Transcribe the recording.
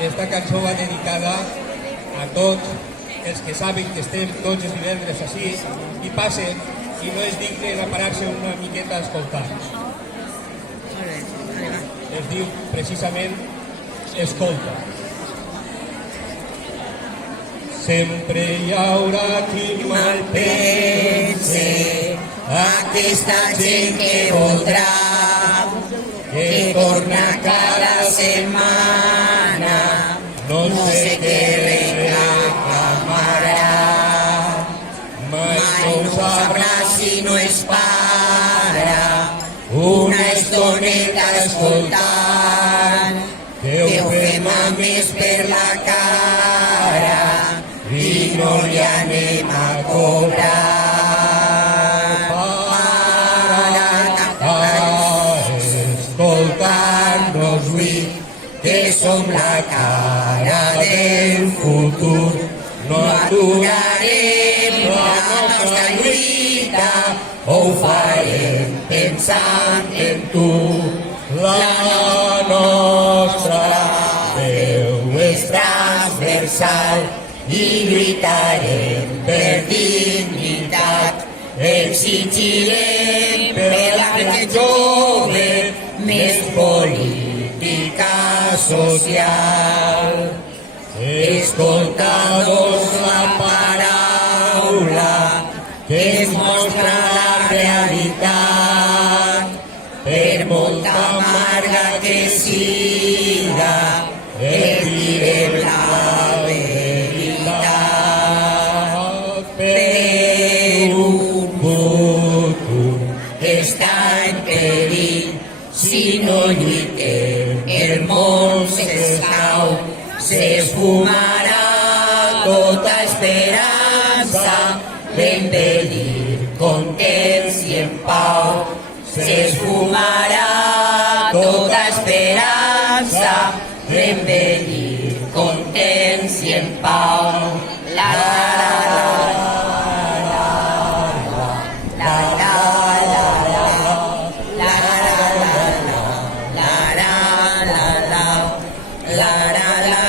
Esta cançó va dedicada a tots els que saben que estem tots els divendres així i passen i no és digne de parar-se una miqueta a escoltar. Es diu precisament Escolta. Sempre hi haurà qui mal pense aquesta gent que voldrà que torna cada setmana no sé què reclamarà. Mai no sabrà si no es para una estoneta escoltant que ho fem a més per la cara i no li anem a cobrar. Escoltar-nos avui, que som la cara del futur, no aturarem la nostra lluita, ho farem pensant en tu. La nostra veu és transversal i lluitarem per dignitat. Exigirem per la gent jove més política social. Escoltar-nos la paraula que ens mostra la realitat. Per molta amarga que siga, direm la veritat. Per un futur que està en perill, si no lluitem el món s'escau, s'esfumarà tota esperança d'embellir contents i en pau. S'esfumarà tota esperança d'embellir contents i en pau. La la la la la la la la la la la la la la la